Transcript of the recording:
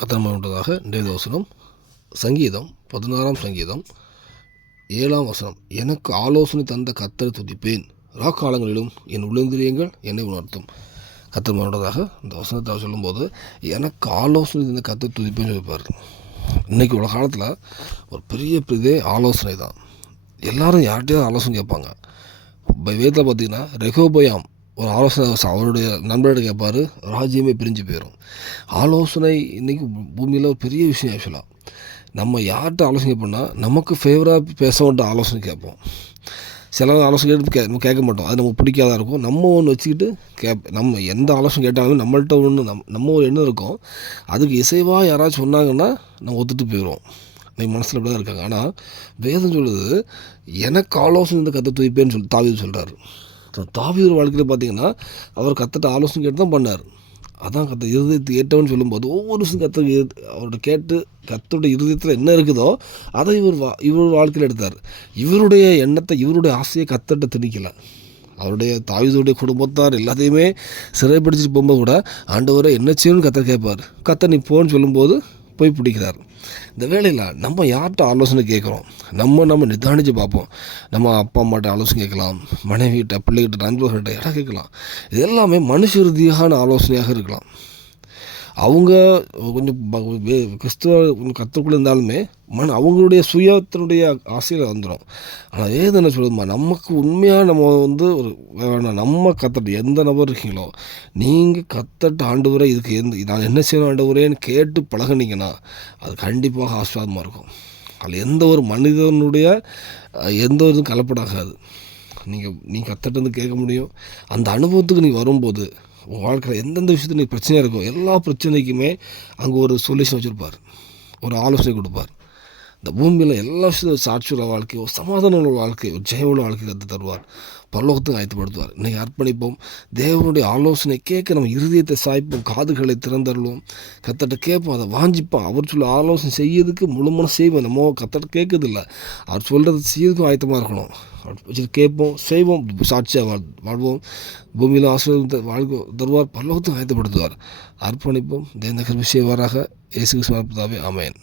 கத்தனமானதாக இன்றைய வசனம் சங்கீதம் 16 சங்கீதம் 7 எனக்கு ஆலோசனை தந்த கர்த்தரை துதிப்பேன், ராக்காலங்களிலும் என் உள்ளந்திரியங்கள் என்னை உணர்த்தும். கத்தனமானதாக இந்த வசனத்தை சொல்லும்போது எனக்கு ஆலோசனை தந்த கர்த்தரை துதிப்பேன்னு சொல்லிப்பார். இன்றைக்கி உள்ள காலத்தில் ஒரு பெரிய இதே ஆலோசனை தான். எல்லோரும் யார்கிட்டையும் ஆலோசனை கேட்பாங்க. வேதத்தில் பார்த்திங்கன்னா ரெகோபயாம் ஒரு ஆலோசனை அவருடைய நண்பர்கிட்ட கேட்பார், ராஜ்யமே பிரிஞ்சு போயிடும். ஆலோசனை இன்றைக்கி பூமியில் ஒரு பெரிய விஷயம். ஆக்சுவலாக நம்ம யார்கிட்ட ஆலோசனை கேட்போம்னா நமக்கு ஃபேவராக பேச ஆலோசனை கேட்போம். சில ஆலோசனை கேட்டு கேட்க மாட்டோம், அது நமக்கு பிடிக்காத இருக்கும். நம்ம ஒன்று வச்சுக்கிட்டு நம்ம எந்த ஆலோசனை கேட்டாலும் நம்மள்கிட்ட ஒன்று நம்ம ஒரு எண்ணம் இருக்கும். அதுக்கு இசைவாக யாராச்சும் சொன்னாங்கன்னா நம்ம ஒத்துட்டு போயிடுவோம். நீங்கள் மனசில் இப்படி தான் இருக்காங்க. ஆனால் வேதம் சொல்லுது எனக்கு ஆலோசனை இந்த கத்தை துதிப்பேன்னு சொல்லி தாவீது சொல்கிறார். தாவீது வாழ்க்கையில் பார்த்திங்கன்னா அவர் கத்தட்ட ஆலோசனை கேட்டு தான் பண்ணார். அதான் கத்த இருதயத்தை ஏற்றவன்னு சொல்லும்போது ஒவ்வொரு விஷயம் அவர்கிட்ட கேட்டு கத்தோடைய இருதயத்தில் என்ன இருக்குதோ அதை இவர் வாழ்க்கையில் எடுத்தார். இவருடைய எண்ணத்தை இவருடைய ஆசையை கத்தட்ட திணிக்கலை. அவருடைய தாவீதுடைய குடும்பத்தார் எல்லாத்தையுமே சிறைப்பிடிச்சிட்டு போகும்போது கூட ஆண்டவரை என்ன செய்யணும்னு கத்த கேட்பார். கத்த நீ போன்னு சொல்லும்போது போய் பிடிக்கிறார். இந்த வேலையில் நம்ம யார்கிட்ட ஆலோசனை கேட்குறோம், நம்ம நிதானித்து பார்ப்போம். நம்ம அப்பா அம்மாட்ட ஆலோசனை கேட்கலாம், மனைவிகிட்ட, பிள்ளைகிட்ட, நண்பர்கள்ட்ட இடம் கேட்கலாம். இது எல்லாமே மனுஷ ரீதியான ஆலோசனையாக இருக்கலாம். அவங்க கொஞ்சம் கிறிஸ்துவ கற்றுக்குள்ளே இருந்தாலுமே அவங்களுடைய சுயத்தினுடைய ஆசையில் வந்துடும். ஆனால் என்ன சொல்லுதுமா, நமக்கு உண்மையாக நம்ம நம்ம கத்தட்ட எந்த நபர் இருக்கீங்களோ நீங்கள் கத்தட்ட ஆண்டவரே இதுக்கு நான் என்ன செய்யணும் ஆண்டவரேன்னு கேட்டு பழகினீங்கன்னா அது கண்டிப்பாக ஆசீர்வாதமாக இருக்கும். அதில் எந்த ஒரு மனிதனுடைய எந்த ஒரு இதுவும் கலப்படாகாது. நீங்கள் கத்தட்டு கேட்க முடியும். அந்த அனுபவத்துக்கு நீங்கள் வரும்போது உங்கள் வாழ்க்கையில் எந்தெந்த விஷயத்துல பிரச்சனையாக இருக்கோ எல்லா பிரச்சனைக்குமே அங்கே ஒரு சொல்யூஷன் வச்சுருப்பார், ஒரு ஆலோசனை கொடுப்பார். இந்த பூமியில் எல்லா விஷயத்தையும் சாட்சியுள்ள வாழ்க்கை, ஒரு சமாதான உள்ள வாழ்க்கை, ஒரு ஜெயமுள்ள வாழ்க்கை கற்று தருவார். பரலோகத்துக்கு ஆயத்தப்படுத்துவார். இன்றைக்கி அர்ப்பணிப்போம். தேவனுடைய ஆலோசனை கேட்க நம்ம இருதயத்தை சாய்ப்போம், காதுகளை திறந்தருளும், கத்தட்ட கேட்போம், அதை வாஞ்சிப்போம். அவர் சொல்ல ஆலோசனை செய்யறதுக்கு முழுமன செய்வோம். நம்ம கத்தட்ட கேட்கறதில்ல, அவர் சொல்கிறத செய்யறதுக்கும் ஆயத்தமாக இருக்கணும். வச்சுட்டு கேட்போம், செய்வோம், சாட்சியாக வாழ்வோம். பூமியில் ஆசீர்வாதத்தை வாழ்க்கை தருவார், பரலோகத்துக்கு ஆயத்தப்படுத்துவார். அர்ப்பணிப்போம். தேவ கிருபை செய்வாராக. இயேசு கிறிஸ்துவின் நாமத்தினாலே ஆமென்.